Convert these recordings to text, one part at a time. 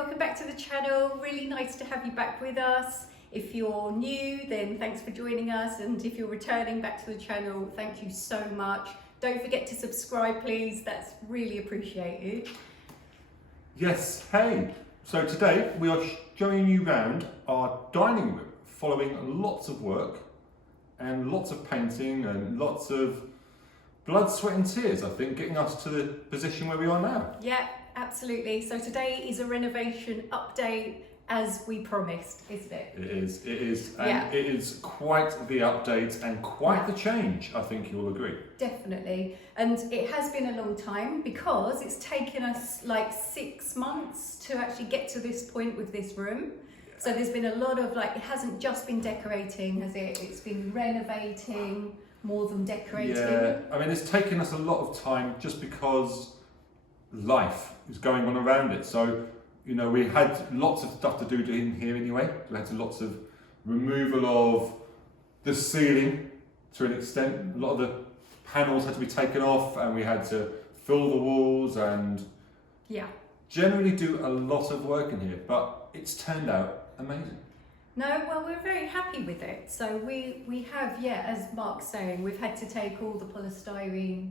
welcome back to the channel. Really nice to have you back with us. If you're new, then thanks for joining us, and if you're returning back to the channel, thank you so much. Don't forget to subscribe, please. That's really appreciated. Yes, hey. So today we are showing you around our dining room, following lots of work and lots of painting and lots of blood, sweat and tears, I think, getting us to the position where we are now. Yeah, absolutely. So today is a renovation update, as we promised, isn't it? It is, and Yeah. it is quite the update and quite the change, I think you'll agree. Definitely. And it has been a long time because it's taken us like 6 months to actually get to this point with this room. So there's been a lot of it hasn't just been decorating, has it? It's been renovating more than decorating. Yeah, I mean, it's taken us a lot of time just because life is going on around it. So, you know, we had lots of stuff to do in here anyway. We had lots of removal of the ceiling to an extent. A lot of the panels had to be taken off, and we had to fill the walls and generally do a lot of work in here, but it's turned out amazing. No, well, we're very happy with it. So we have, as Mark's saying, we've had to take all the polystyrene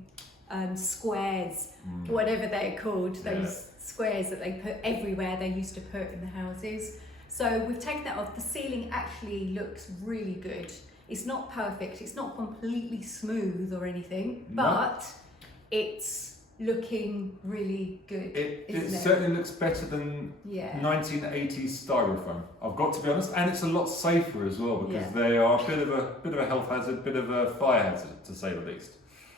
squares, whatever they're called, those squares that they put everywhere they used to put in the houses. So we've taken that off. The ceiling actually looks really good. It's not perfect, it's not completely smooth or anything, but it's looking really good. It certainly looks better than 1980s styrofoam, I've got to be honest, and it's a lot safer as well, because they are a bit of a health hazard, bit of a fire hazard, to say the least.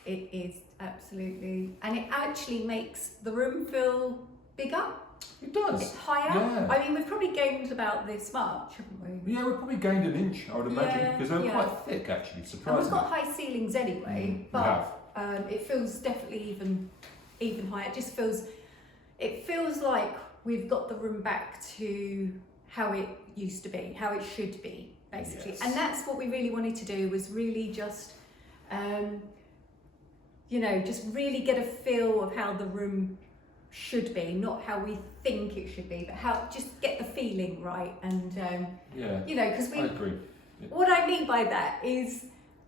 It is, absolutely, and it actually makes the room feel bigger. It does. It's higher. Yeah. I mean, we've probably gained about this much, haven't we? Yeah, we've probably gained an inch, I would imagine, because they're quite thick, actually, surprisingly. And we've got high ceilings anyway, but it feels definitely even higher. It feels like we've got the room back to how it used to be, how it should be, basically. And that's what we really wanted to do, was really just just really get a feel of how the room should be, not how we think it should be, but just get the feeling right. And because I agree. What I mean by that is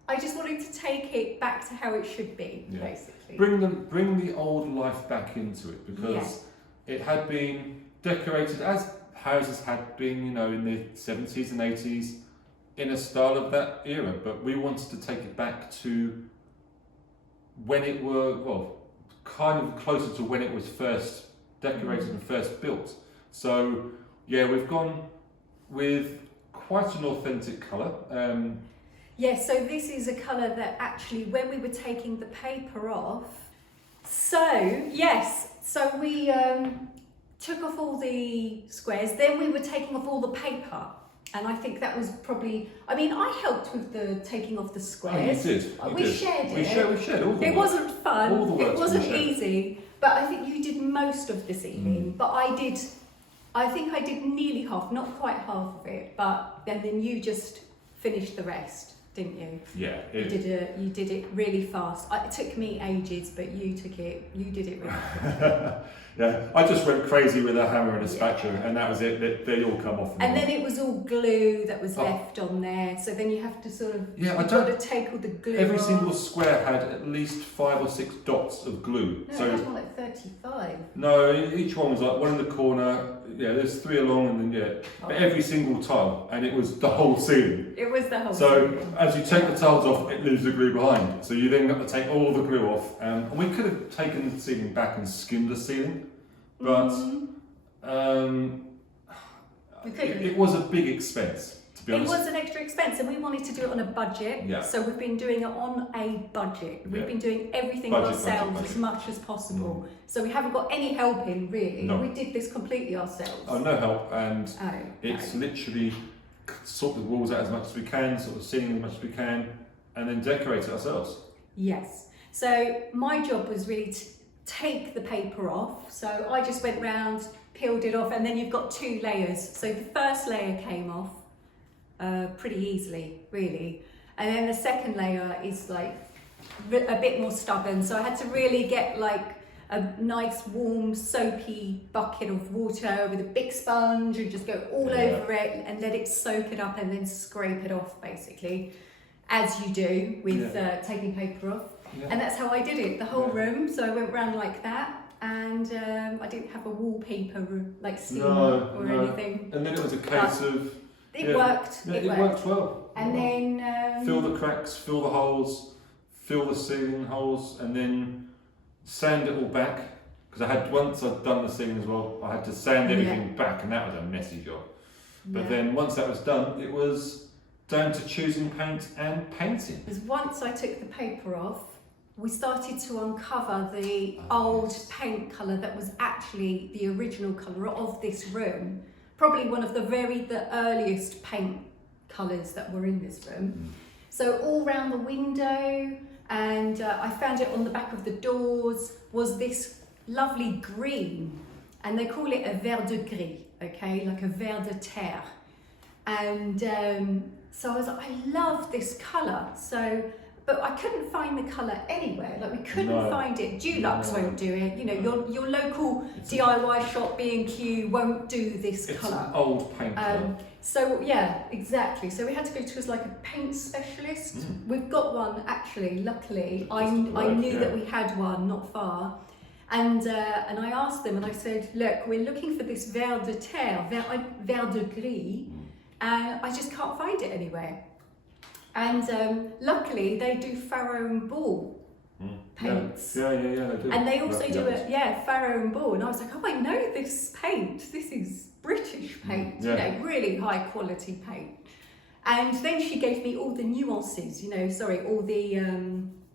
I just wanted to take it back to how it should be, basically. Bring the old life back into it, because it had been decorated as houses had been, in the 70s and 80s, in a style of that era, but we wanted to take it back to when it were, kind of closer to when it was first decorated and first built. So we've gone with quite an authentic colour. So this is a colour that actually, when we were taking the paper off, so we took off all the squares, then we were taking off all the paper. And I think that was probably, I helped with the taking off the squares. Oh, you did. We shared it. We shared all the work. It wasn't fun. All the work. It wasn't easy. But I think you did most of the ceiling. But I think I did nearly half, not quite half of it. And then you just finished the rest, didn't you? Yeah. You did it really fast. It took me ages, but you did it really fast. I just went crazy with a hammer and a spatula, and that was it. They all come off. And then it was all glue that was left on there. So then you have to sort of you've got to take all the glue Every off. single square had at least 5 or 6 dots of glue. No, it was more like 35. No, each one was like one in the corner. There's 3 along, and then but every single tile, and it was the whole ceiling. It was the whole ceiling. So as you take the tiles off, it leaves the glue behind. So you then got to take all the glue off. And we could have taken the ceiling back and skimmed the ceiling, but it was a big expense, to be honest. It was an extra expense, and we wanted to do it on a budget. Yeah. So we've been doing it on a budget. We've been doing everything ourselves as much as possible. So we haven't got any help in, really. No. We did this completely ourselves. Oh, no help, and it's literally sort the walls out as much as we can, sort the ceiling as much as we can, and then decorate it ourselves. Yes. So my job was really to take the paper off. So I just went round, peeled it off, and then you've got 2 layers. So the first layer came off pretty easily, really. And then the second layer is like a bit more stubborn. So I had to really get a nice warm soapy bucket of water with a big sponge and just go all over it and let it soak it up and then scrape it off basically, as you do with taking paper off. And that's how I did it, the whole room. So I went round like that. And I didn't have a wallpaper like ceiling or anything. And then it was a case of... It worked. Yeah, it worked well. And then... fill the cracks, fill the holes, fill the ceiling holes, and then sand it all back. Because once I'd done the ceiling as well, I had to sand everything back, and that was a messy job. But then once that was done, it was down to choosing paint and painting. Because once I took the paper off, we started to uncover the old paint colour that was actually the original colour of this room. Probably one of the earliest paint colours that were in this room. So all round the window, and I found it on the back of the doors, was this lovely green. And they call it a vert de gris, okay, like a vert de terre. And so I was like, I love this colour. But I couldn't find the colour anywhere. Like we couldn't find it. Dulux won't do it. You know, your local DIY shop, B&Q, won't do this colour. It's an old paint colour. So yeah, exactly. So we had to go to like a paint specialist. We've got one actually. Luckily, I knew that we had one not far, and I asked them and I said, look, we're looking for this vert de terre, vert de gris, and I just can't find it anywhere. And luckily they do farrow and ball paints. Yeah, they do. And they also do farrow and ball. And I was like, oh, I know this paint. This is British paint, you know, really high quality paint. And then she gave me all the nuances, all the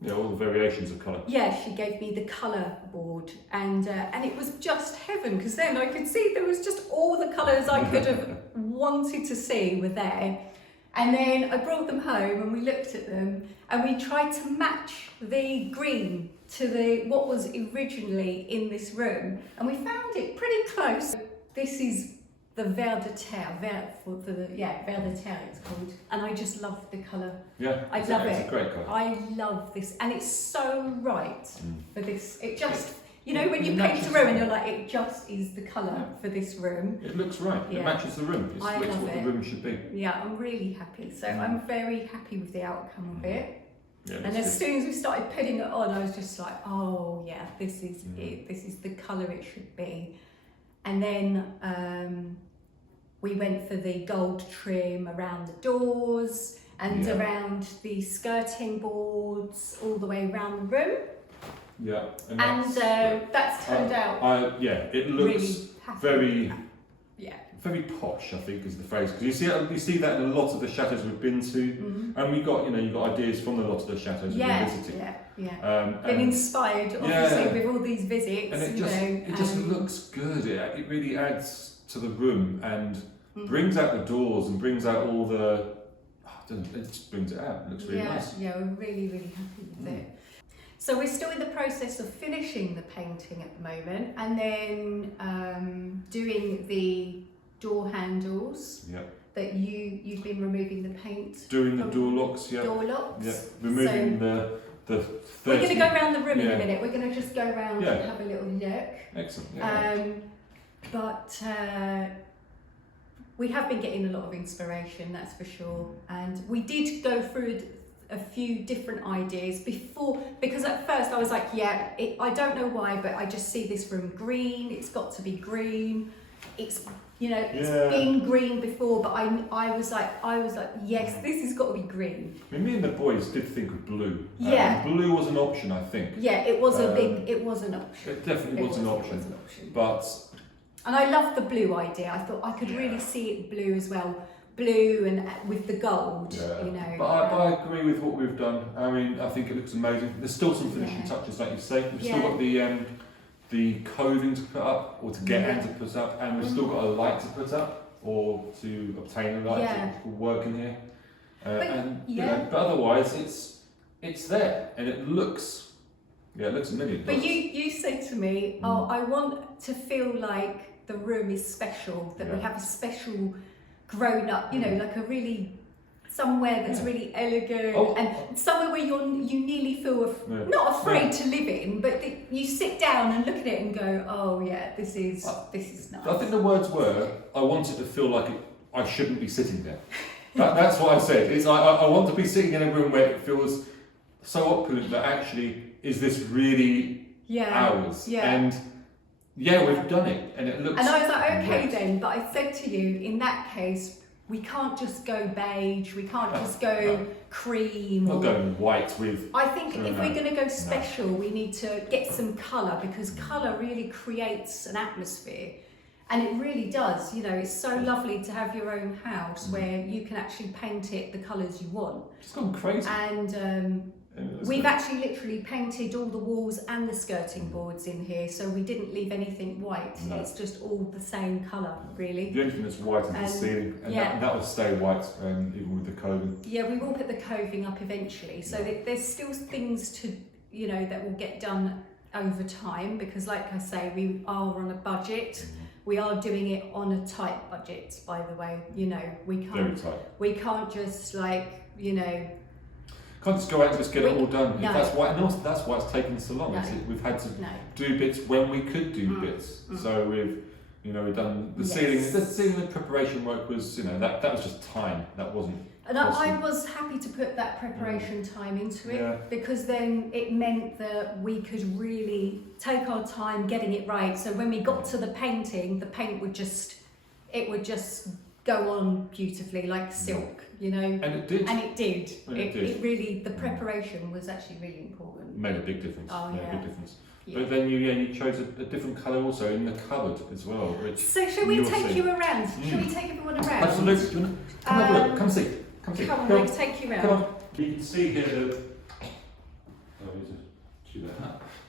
all the variations of colour. Yeah, she gave me the colour board, and it was just heaven, because then I could see there was just all the colours I could have wanted to see were there. And then I brought them home and we looked at them and we tried to match the green to what was originally in this room, and we found it pretty close. This is the vert de terre, vert de terre it's called, and I just love the colour. Yeah, I love it. It's a great colour. I love this, and it's so right for this. It just, when you paint a room and you're like, it just is the colour for this room. It looks right. Yeah. It matches the room. It's I love what it. the room should be. Yeah, I'm really happy. So I'm very happy with the outcome of it. Yeah, and as soon as we started putting it on, I was just like, oh yeah, this is it. This is the colour it should be. And then we went for the gold trim around the doors and around the skirting boards all the way around the room. Yeah, and that's turned out. It looks really very posh, I think is the phrase, because you see that in a lot of the chateaus we've been to, and we got you got ideas from a lot of the chateaus we've been visiting. Been inspired obviously with all these visits, and it just looks good. It really adds to the room and brings out the doors and brings out all the. It just brings it out. It looks really nice. Yeah, we're really happy with it. So we're still in the process of finishing the painting at the moment, and then doing the door handles that you've been removing the paint. Doing the door locks, Door locks. Yeah, removing the 30... We're going to go around the room in a minute. We're going to just go around and have a little look. Excellent. But we have been getting a lot of inspiration, that's for sure. And we did go through a few different ideas before, because at first I was like, I don't know why, but I just see this room green. It's got to be green. It's it's been green before, but I was like, yes, this has got to be green. I mean, me and the boys did think of blue. Blue was an option, I think. Yeah, it was it was an option. It definitely was an option. And I loved the blue idea. I thought I could really see it blue as well. Blue and with the gold, But I agree with what we've done. I mean, I think it looks amazing. There's still some finishing touches, like you say. We've still got the coving to put up, or to get and to put up, and we've still got a light to put up, or to obtain a light to work in here. But otherwise, it's there, and it looks a million. But you say to me, I want to feel like the room is special, that we have a special grown up, like a really somewhere that's really elegant and somewhere where you nearly feel not afraid to live in, but you sit down and look at it and go, oh yeah, this is nice. I think the words were, I want it to feel like I shouldn't be sitting there. That's what I said. It's I want to be sitting in a room where it feels so opulent that actually is this really ours. Yeah. And we've done it, and it looks. And I was like, okay great. then, but I said to you, in that case, we can't just go beige, we can't just go cream. Not going white with. I think if we're going to go special, we need to get some colour, because colour really creates an atmosphere. And it really does, you know, it's so lovely to have your own house where you can actually paint it the colours you want. It's gone crazy. And we've actually literally painted all the walls and the skirting boards in here, so we didn't leave anything white. No. It's just all the same colour, really. The only thing that's white is the ceiling, and that will stay white even with the coving. Yeah, we will put the coving up eventually, so there's still things to, you know, that will get done over time, because like I say, we are on a budget. We are doing it on a tight budget, by the way. You know, we can't just like, you know. Can't just go out and just get it all done. No. That's why it's taken so long. No. We've had to do bits when we could do bits. So we've done the ceiling. The ceiling preparation work was, that was just time. That wasn't. And I was happy to put that preparation time into it, because then it meant that we could really take our time getting it right. So when we got to the painting, the paint would just go on beautifully like silk, you know. And it did. It really, the preparation was actually really important. Made a big difference. Oh, Made a big difference. Yeah. But then you chose a different colour also in the cupboard as well. So shall we take you around? Shall we take everyone around? Absolutely. Do you want to come have a look? Come see. Come on, let's take you around. Come on. You can see here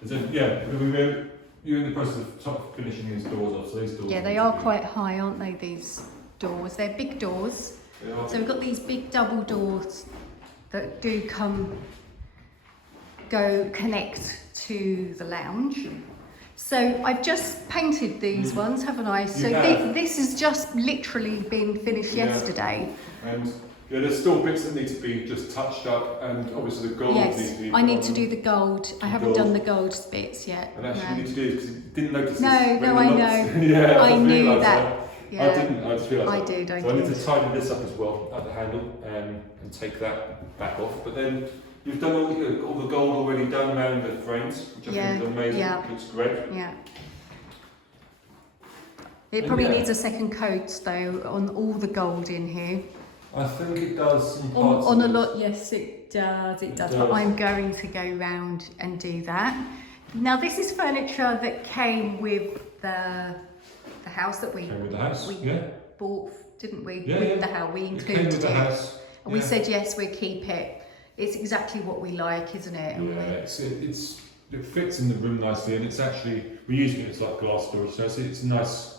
that. You're in the process of finishing these doors off. So these doors. Yeah, they are quite high, aren't they? These doors. They're big doors. So we've got these big double doors that do connect to the lounge. So I've just painted these ones, haven't I? So this has just literally been finished yesterday. And there's still bits that need to be just touched up, and obviously the gold needs to be. I need to do the gold. I haven't done the gold bits yet. And actually, you need to do it because you didn't notice this. No, I know. I knew that. Yeah. I didn't. I just realised. I did. So I need to tidy this up as well at the handle and take that back off. But then you've done all the gold already done around the frames, which I think is amazing. Yeah. Looks great. Yeah. It probably needs a second coat though on all the gold in here. I think it does. On a lot, yes, it does. It does. But I'm going to go round and do that. Now, this is furniture that came with the house that we bought, didn't we? With the house, we included it. And we said yes, we'll keep it. It's exactly what we like, isn't it? It fits in the room nicely, and it's actually we're using it as like glass storage, so it's nice.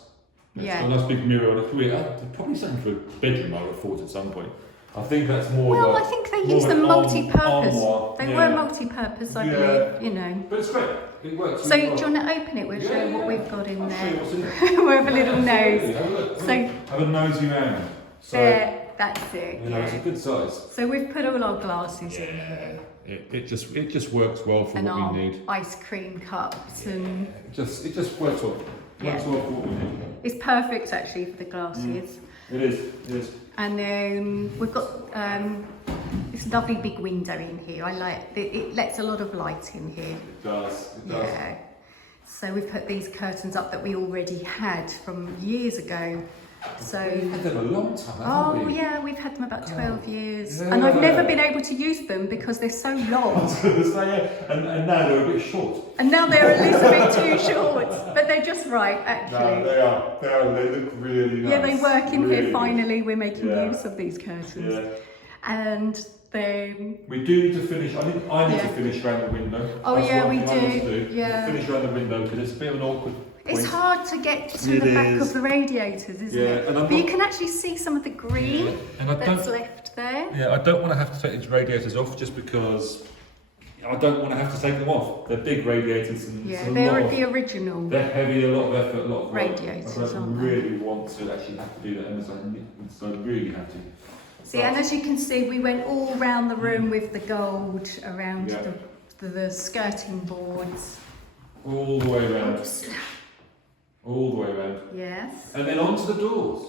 It's got a nice big mirror on it. Probably something for a bedroom, I would have thought at some point. I think that's more. Well, I think they use them multi-purpose. They were multi-purpose, I believe. You know. But it's great. It works. So, do you want to open it? We'll show you what we've got in there. We'll have a little nose. Have a look. Have a nosy round. So that's it. It's a good size. So we've put all our glasses in here. It just works well for what we need. Ice cream cups and. It just works well. Works well for what we need. It's perfect actually for the glasses. It is. And then we've got this lovely big window in here. I like it lets a lot of light in here. It does. Yeah. So we've put these curtains up that we already had from years ago. So we've had them a long time, haven't we? Yeah, we've had them about 12 years. Yeah. And I've never been able to use them because they're so long. And now they're a bit short. And now they're a little bit too short, but they're just right, actually. No, they are. They look really nice. Yeah, they work in here. Finally, we're making use of these curtains. Yeah. And then we do need to finish. I need to finish around the window. Oh, that's we do. Yeah. Finish around the window because it's a bit of an awkward. It's hard to get to the back of the radiators, isn't it? But you can actually see some of the green that's left there. Yeah, I don't want to have to take these radiators off just because I don't want to have to take them off. They're big radiators. And they're the original. They're heavy, a lot of effort, a lot of radiators. I don't really want to actually have to do that, and so I really have to. See, and as you can see, we went all around the room with the gold around Yeah. the skirting boards. All the way around. Oops. All the way around. Yes. And then onto the doors.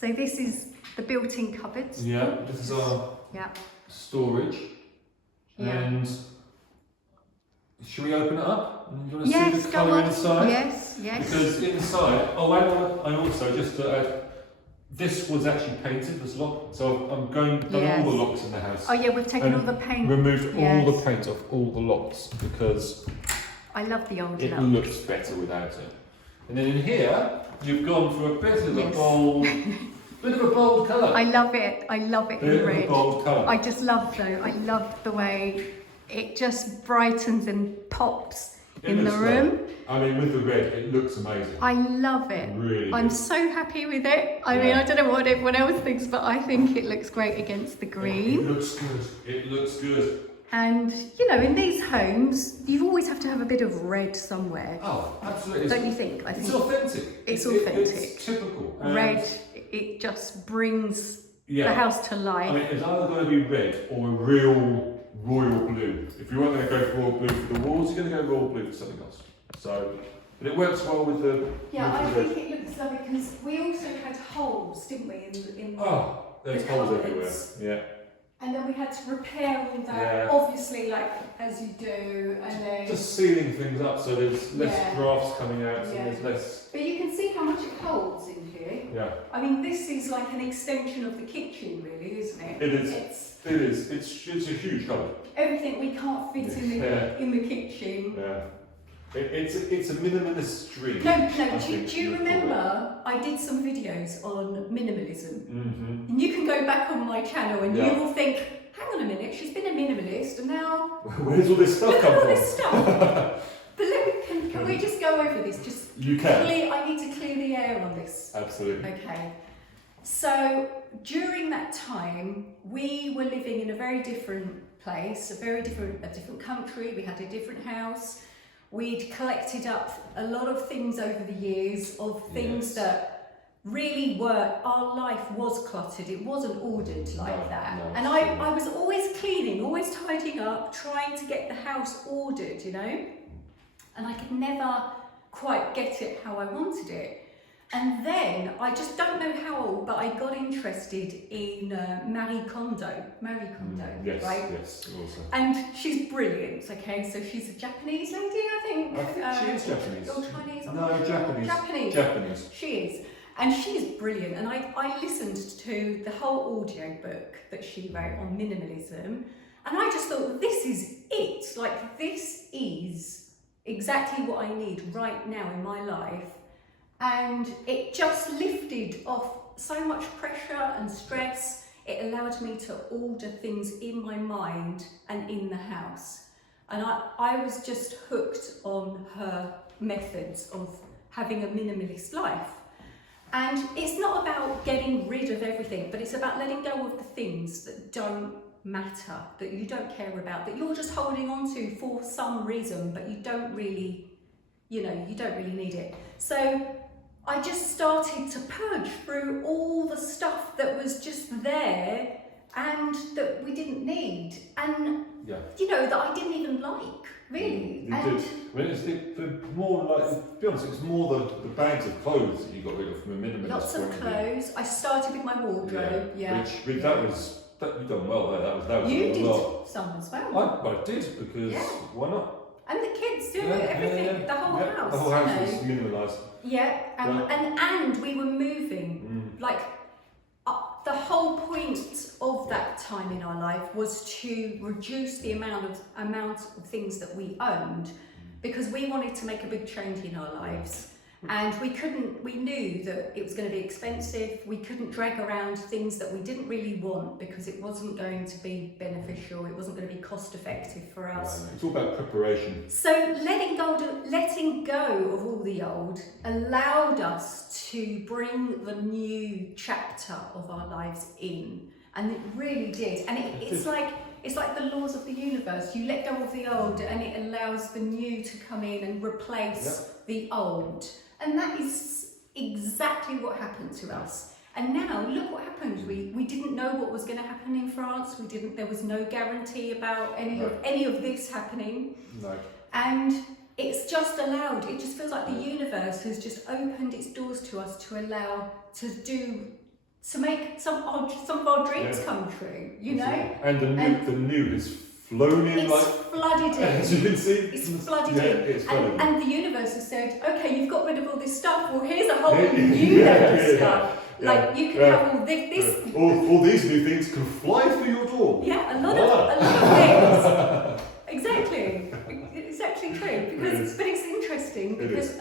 So this is the built-in cupboards. Yeah, this is our storage. Yeah. And should we open it up? You want to Yes, see the go colour on. inside? Yes, yes. Because inside, I also, just to add, this was actually painted, this lock. So I'm done Yes. all the locks in the house. Oh yeah, we've taken And all the paint. Removed Yes. all the paint off all the locks because I love the old it look. looks better without it. And then in here, you've gone for a bit of a Yes. bold, colour. I love it. I love it Bit in of a red. bold colour. I just love though. I love the way it just brightens and pops It in the looks room. great. I mean, with the red, it looks amazing. I love it. Really I'm good. so happy with it. I mean, Yeah. I don't know what everyone else thinks, but I think it looks great against the It green. looks good. It looks good. And you know, in these homes, you always have to have a bit of red somewhere, Oh, absolutely. don't you think? I It's think authentic. It's It's authentic. typical. And red, it just brings the Yeah. house to life. I mean, it's either going to be red or a real royal blue. If you weren't going to go for royal blue for the walls, you're going to go royal blue for something else. So, but it works well with the. Yeah, I with the red. think it looks lovely because we also had holes, didn't we, in Oh, there's the holes cupboards. everywhere. Yeah. and then we had to repair all that, Yeah. obviously, like as you do, and then. Just sealing things up so there's less Yeah. drafts coming out, so Yeah. there's less. But you can see how much it holds in here. Yeah. I mean, this is like an extension of the kitchen, really, isn't it? It is. It's It is. It's a huge cupboard. everything we can't fit Yeah. in the kitchen. Yeah. It's a minimalist dream. No, I do think you you'd call it. remember I did some videos on minimalism? Mhm. And you can go back on my channel and Yeah. you will think, hang on a minute, she's been a minimalist and now Where's all this stuff look come at all from? this stuff. But can we just go over this? Just You can. I need to clear the air on this. Absolutely. Okay. So during that time, we were living in a very different place, a different country. We had a different house. We'd collected up a lot of things over the years of things Yes. that really were, our life was cluttered. It wasn't ordered like No, that. no, And it's I was always cleaning, always tidying up, trying to get the house ordered, you know? And I could never quite get it how I wanted it. And then, I just don't know how, but I got interested in Marie Kondo, Yes. right? Yes. Also. And she's brilliant, okay? So she's a Japanese lady, I think. I think she is Japanese. Or Chinese? I'm No, not sure. Japanese. Japanese. She is. And she's brilliant. And I listened to the whole audio book that she wrote on minimalism. And I just thought, this is it. Like, this is exactly what I need right now in my life. And it just lifted off so much pressure and stress. It allowed me to order things in my mind and in the house. And I was just hooked on her methods of having a minimalist life. And it's not about getting rid of everything, but it's about letting go of the things that don't matter, that you don't care about, that you're just holding on to for some reason, but you don't really need it. So I just started to purge through all the stuff that was just there and that we didn't need, and that I didn't even like, really. You did. I mean, it's more like, to be honest, it's more the bags of clothes that you got rid of from a minimalist Lots point of of view. clothes. I started with my wardrobe, Which that was you've done well there. That was You a did lot. some as well. I did because why not? And the kids do everything, the whole house. The whole house you was know. minimalised. Yeah, and we were moving. Like, the whole point of that time in our life was to reduce the amount of things that we owned, because we wanted to make a big change in our lives. And we knew that it was going to be expensive. We couldn't drag around things that we didn't really want because it wasn't going to be beneficial. It wasn't going to be cost effective for us. It's all about preparation. So letting go of all the old allowed us to bring the new chapter of our lives in. And it really did. And it's like the laws of the universe. You let go of the old and it allows the new to come in and replace the old. And that is exactly what happened to us. And now look what happened. We didn't know what was going to happen in France. There was no guarantee about any of this happening. No. And it's just allowed, it just feels like the universe has just opened its doors to us to allow to make some of our dreams come true, you know? And the new is flown in it's flooded in. As you can see. It's flooded in. It's flooded in. And the universe has said, okay, you've got rid of all this stuff, well here's a whole new load of stuff. Like you can have all this. All these new things can fly through your door. Yeah, a lot of things. Exactly. It's actually true but it's interesting because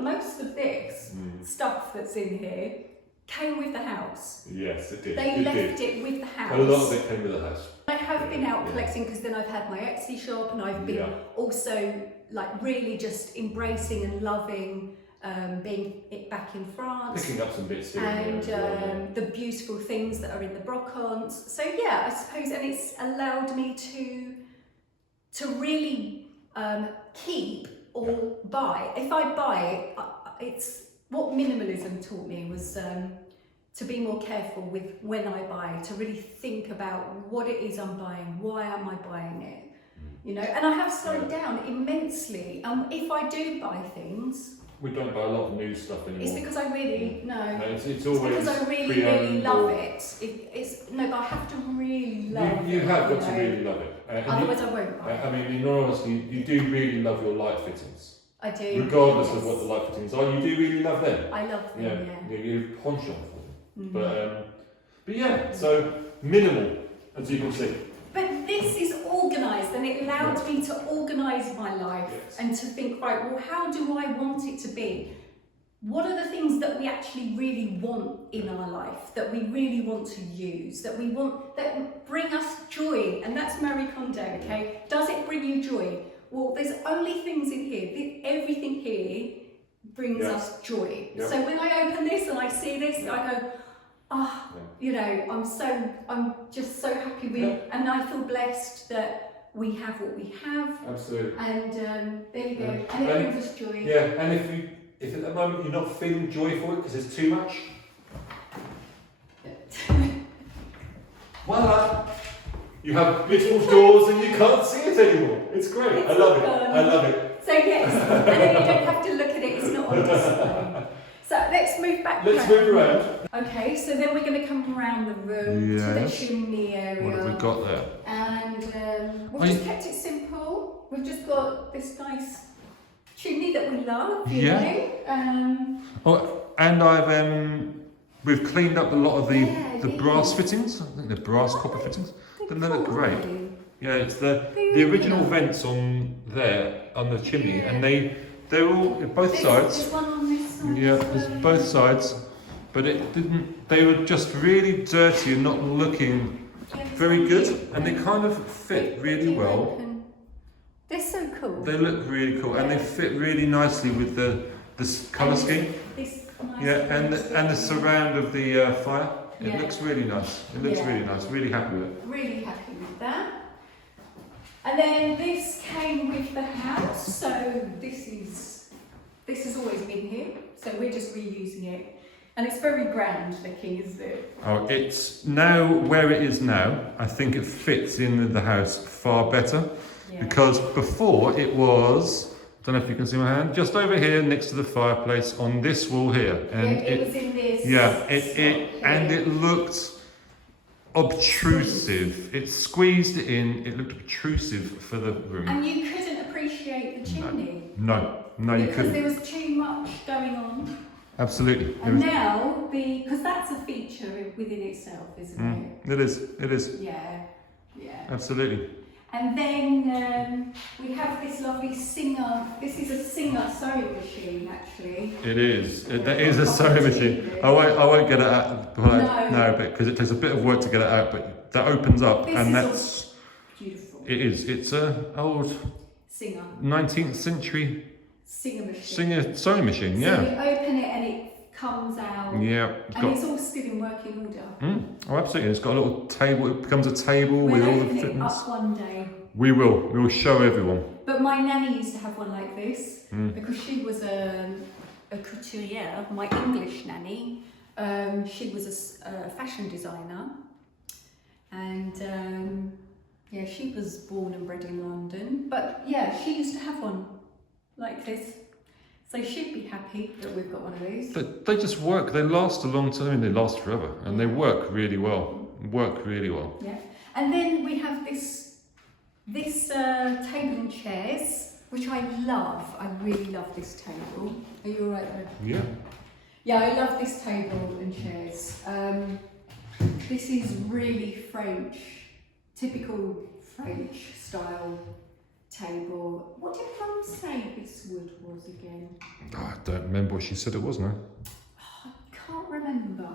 most of this stuff that's in here came with the house. Yes, it did. They left it with the house. A lot of it came with the house. I have been out collecting because then I've had my Etsy shop and I've been also like really just embracing and loving being back in France. Picking up some bits here and the beautiful things that are in the brocants. So yeah, I suppose, and it's allowed me to really keep or buy. If I buy, it's what minimalism taught me was to be more careful with when I buy, to really think about what it is I'm buying, why am I buying it, you know. And I have slowed down immensely. If I do buy things, we don't buy a lot of new stuff anymore. it's because I really it's always because I really love it. But I have to really love it. You have got to really love it. Otherwise I won't buy it. I mean, in all honesty, you do really love your light fittings. I do. Regardless of what the light fittings are, you do really love them. I love them, yeah. You punch on for them. But yeah, so minimal, as you can see. But this is organised, and it allowed me to organise my life and to think, right, well, how do I want it to be? What are the things that we actually really want in our life, that we really want to use, that bring us joy? And that's Marie Kondo, okay? Does it bring you joy? Well, there's only things in here. Everything here brings us joy. So when I open this and I see this, I go, you know, I'm just so happy with, and I feel blessed that we have what we have. Absolutely. And there you go. And it brings us joy. Yeah, and if at the moment you're not feeling joyful because there's too much, voila! You have beautiful doors and you can't see it anymore. It's great. I love it. I love it. So yes, and then you don't have to look at it. It's not on display. So let's move back. Let's move around. Okay, so then we're going to come around the room to the chimney area. What have we got there? And we've just kept it simple. We've just got this nice chimney that we love, you know. And we've cleaned up a lot of the brass fittings. I think the brass copper fittings. Don't they look great? Yeah, it's the original vents on there on the chimney, and they're all both sides. There's one on this side. Yeah, there's both sides, but it didn't. They were just really dirty and not looking very good, and they kind of fit really well. They're so cool. They look really cool, and they fit really nicely with this colour scheme. And the surround of the fire. It looks really nice. It looks really nice. Really happy with it. Really happy with that. And then this came with the house, so this has always been here. So we're just reusing it, and it's very grand looking, isn't it? Oh, it's now where it is now. I think it fits in the house far better because before it was. Don't know if you can see my hand. Just over here, next to the fireplace, on this wall here, and it was in this. And it looked obtrusive. It squeezed it in. It looked obtrusive for the room. And you couldn't appreciate the chimney. No, you couldn't. Because there was too much going on. Absolutely. And now, because that's a feature within itself, isn't it? It is. Yeah. Absolutely. And then we have this lovely Singer. This is a Singer sewing machine, actually. It is. That is a sewing machine. I won't get it out. No, because it takes a bit of work to get it out. But that opens up, and that's beautiful. It is. It's an old Singer 19th century Singer machine. Singer sewing machine. So you open it and it comes out. Yeah. It's all still in working order. Oh, absolutely. It's got a little table. It becomes a table with all the fittings. fittings. We'll open it up one day. We will show everyone. But my nanny used to have one like this because she was a couturière, my English nanny, She was a fashion designer, and yeah, she was born and bred in London. But yeah, she used to have one like this. So she'd be happy that we've got one of these. But they just work. They last a long time. I mean, they last forever, and they work really well. Work really well. Yeah. And then we have this table and chairs, which I love. I really love this table. Are you all right there? Yeah. Yeah, I love this table and chairs. This is really French, typical French style table. What did Mum say this wood was again? Oh, I don't remember what she said it was now. Oh, I can't remember.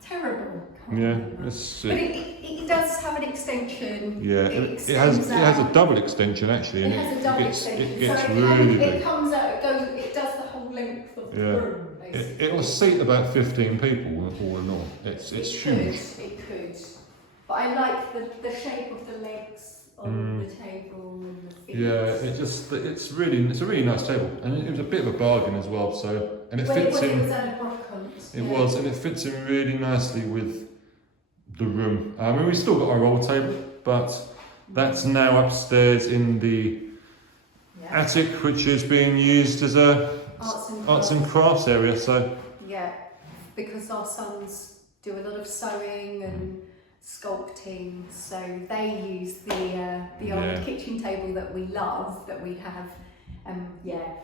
Terrible. Can't Yeah, remember. But it does have an extension. Yeah, it has a double extension actually. It has a double extension. It's so really it big. comes out. It does the whole length of the room. It will seat about 15 people all in all. It's huge. It could. But I like the shape of the legs on the table and the feet. Yeah, it's a really nice table, and it was a bit of a bargain as well. So and it fits in. It was at a brocante. It was, and it fits in really nicely with the room. I mean, we've still got our old table, but that's now upstairs in the attic, which is being used as a arts and crafts area. So yeah, because our sons do a lot of sewing and sculpting, so they use the old kitchen table that we love, that we have.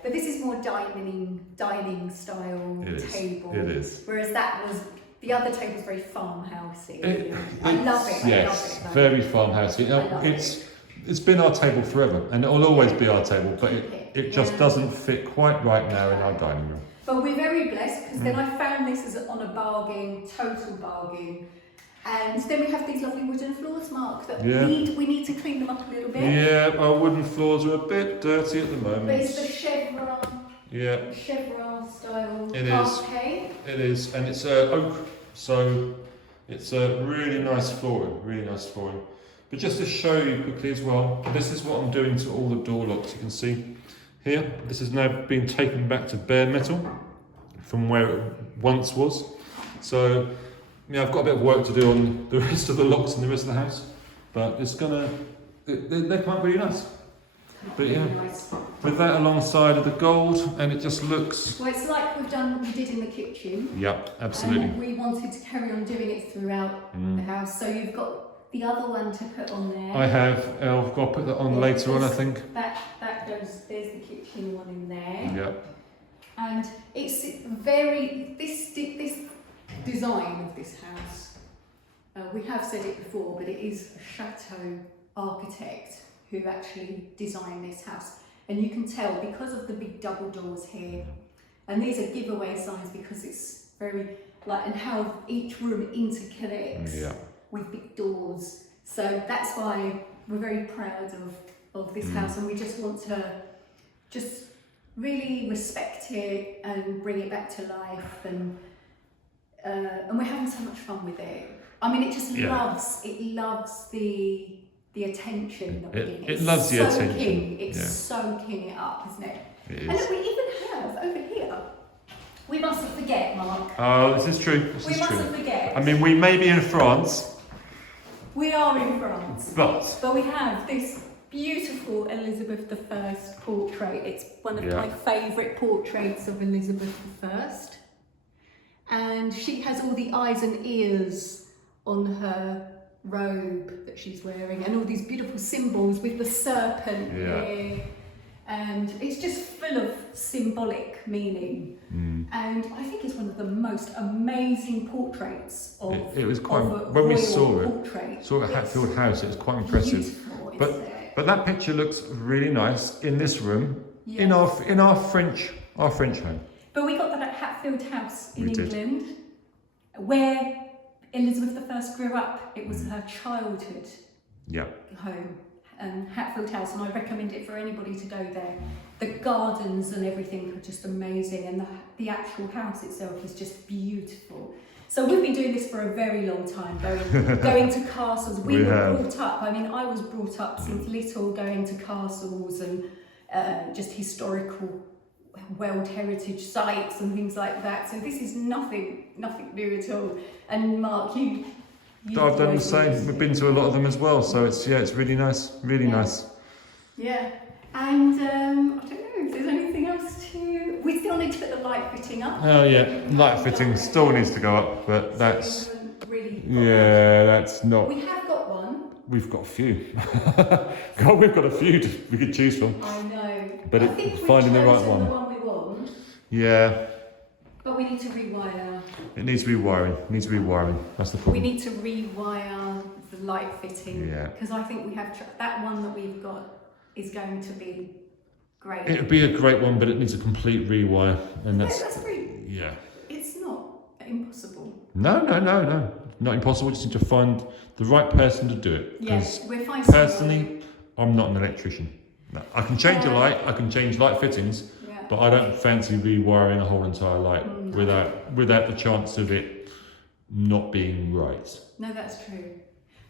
But this is more dining style table. It is. Whereas the other table was very farmhousey. I love it. Yes, very farmhousey. It's been our table forever, and it will always be our table, but it just doesn't fit quite right now in our dining room. But we're very blessed, because then I found this on a bargain, total bargain. And then we have these lovely wooden floors, Mark, that we need to clean them up a little bit. Yeah, our wooden floors are a bit dirty at the moment. But it's the chevron style parquet. It is, and it's oak, so it's a really nice flooring. But just to show you quickly as well, this is what I'm doing to all the door locks. You can see here, this has now been taken back to bare metal from where it once was. So yeah, I've got a bit of work to do on the rest of the locks in the rest of the house, but they're quite really nice. But yeah, with that alongside of the gold, and it just looks. Well, it's like we did in the kitchen. Yep, absolutely. And we wanted to carry on doing it throughout the house. So you've got the other one to put on there. I have. I've got to put that on later on, I think. That goes. There's the kitchen one in there. Yep. And it's very this design of this house. We have said it before, but it is a chateau architect who actually designed this house, and you can tell because of the big double doors here, and these are giveaway signs because it's very and how each room interconnects with big doors. So that's why we're very proud of this house, and we just want to really respect it and bring it back to life, and we're having so much fun with it. I mean, it just loves the attention that we're giving it. It loves the attention. It's soaking it up, isn't it? It is. And look, we even have over here. We mustn't forget, Mark. Oh, this is true. We mustn't forget. I mean, we may be in France. We are in France. But we have this beautiful Elizabeth I portrait. It's one of my favourite portraits of Elizabeth I. And she has all the eyes and ears on her robe that she's wearing, and all these beautiful symbols with the serpent here. And it's just full of symbolic meaning. And I think it's one of the most amazing portraits of it was quite, of when we saw portrait. Saw it at Hatfield House, it was quite impressive. But that picture looks really nice in this room, in our French home. But we got that at Hatfield House in England, where Elizabeth I grew up. It was her childhood home, Hatfield House, and I recommend it for anybody to go there. The gardens and everything are just amazing, and the actual house itself is just beautiful. So we've been doing this for a very long time, going to castles. We were brought up, I mean, I was brought up since little going to castles and just historical World Heritage sites and things like that. So this is nothing new at all. And Mark, you've I've done the same. always- We've been to a lot of them as well, so it's really nice, really nice. Yeah, and I don't know if there's anything else to. We still need to put the light fitting up. Oh yeah, light fitting still needs to go up, but that's So we haven't really that's not. We have got one. We've got a few. God, we've got a few we could choose from. I know. But I it- think we've finding the right chosen one. The one we want, Yeah, but we need to rewire. it needs rewiring. That's the We problem. need to rewire the light fitting. Yeah. Because I think we have that one that we've got is going to be great. It'd be a great one, but it needs a complete rewire, and That's pretty. yeah. It's not impossible. No, not impossible. Just need to find the right person to do it. Yes, we're fine. Personally, I'm not an electrician. No, I can change a light. I can change light fittings, Yeah. but I don't fancy rewiring a whole entire light No. without the chance of it not being right. No, that's true.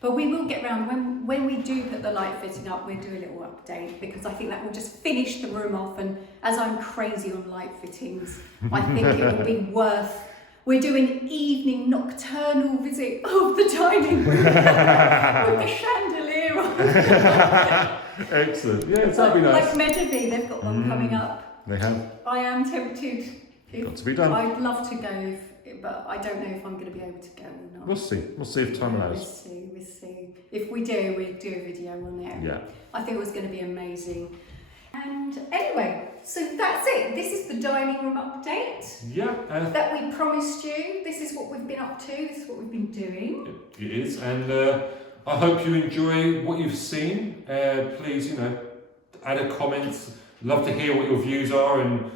But we will get round when we do put the light fitting up. We'll do a little update because I think that will just finish the room off. And as I'm crazy on light fittings, I think it will be worth. We're doing evening nocturnal visit of the dining room with the chandelier on. Excellent. Yeah, that'd be nice. Like Medavie, they've got one coming up. They have. I am tempted. Got to be done. I'd love to go, but I don't know if I'm going to be able to go or not. We'll see. We'll see if time allows. We'll see. If we do, we'll do a video on it. Yeah. I think it was going to be amazing. And anyway, so that's it. This is the dining room update Yeah. that we promised you. This is what we've been up to. This is what we've been doing. It is, and I hope you enjoy what you've seen. Please, add a comment. Love to hear what your views are and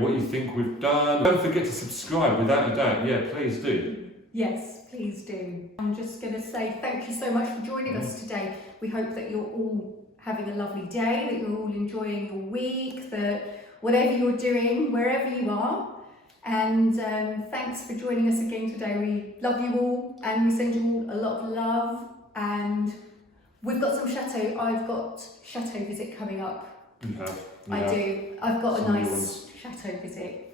what you think we've done. Don't forget to subscribe, without a doubt. Yeah, please do. Yes, please do. I'm just going to say thank you so much for joining us today. We hope that you're all having a lovely day, that you're all enjoying your week, that whatever you're doing, wherever you are. And thanks for joining us again today. We love you all and we send you all a lot of love. And we've got some I've got chateau visit coming up. You have. I do. I've got Some a new nice ones. chateau visit.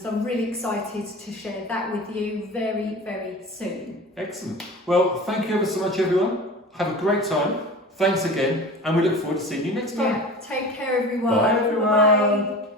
So I'm really excited to share that with you very, very soon. Excellent. Well, thank you ever so much, everyone. Have a great time. Thanks again, and we look forward to seeing you next time. Yeah. Take care, everyone. Bye, everyone. Bye.